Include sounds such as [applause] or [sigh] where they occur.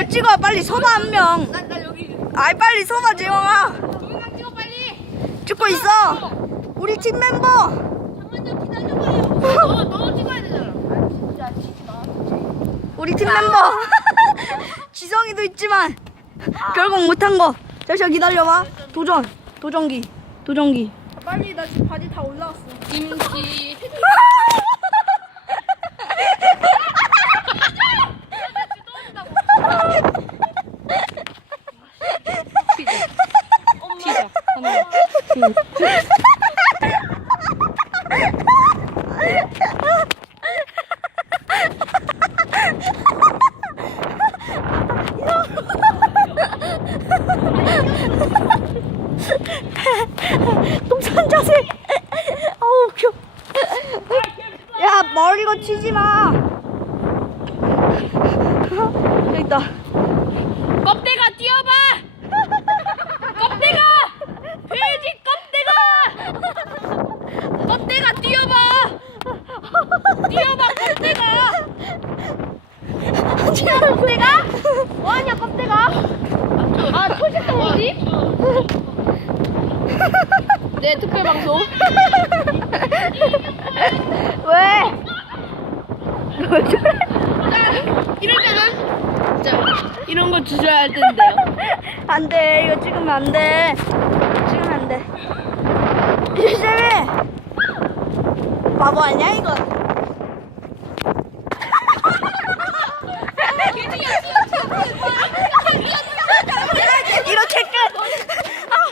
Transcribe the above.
명을 찍어 빨리 서봐 한 명. 나, 나 여기 아이 빨리 서봐 재영아. 동영상 찍어 빨리. 찍고 있어. 우리 팀 멤버. 잠깐 좀 기다려봐요. 너, 너 찍어야 되잖아. 아, 진짜 치지 마. 우리 팀 멤버. [laughs] 지성이도 있지만 결국 못한 거. 잠시만 기다려봐. 도전. 도전기. 도전기. 빨리 나 지금 바지 다 올라왔어. 김치. 튀자. 하나. 동산 자세. 아우 웃겨. 야 머리 거치지 마. 여기 있다. 껍데가 뛰어봐. 껍데가. 돼지 껍데가. 껍데가 뛰어봐. 뛰어봐 껍데가. 껍데가? 뭐하냐 껍데가? 아 토식도 어디? 네 특별 방송. [laughs] 왜? 왜 저래? 이럴 때는 자 이런 거 주셔야 할 텐데요. 안 돼. 이거 찍으면 안 돼. 찍으면 안 돼. 유재미! 바보 아니야, 이거?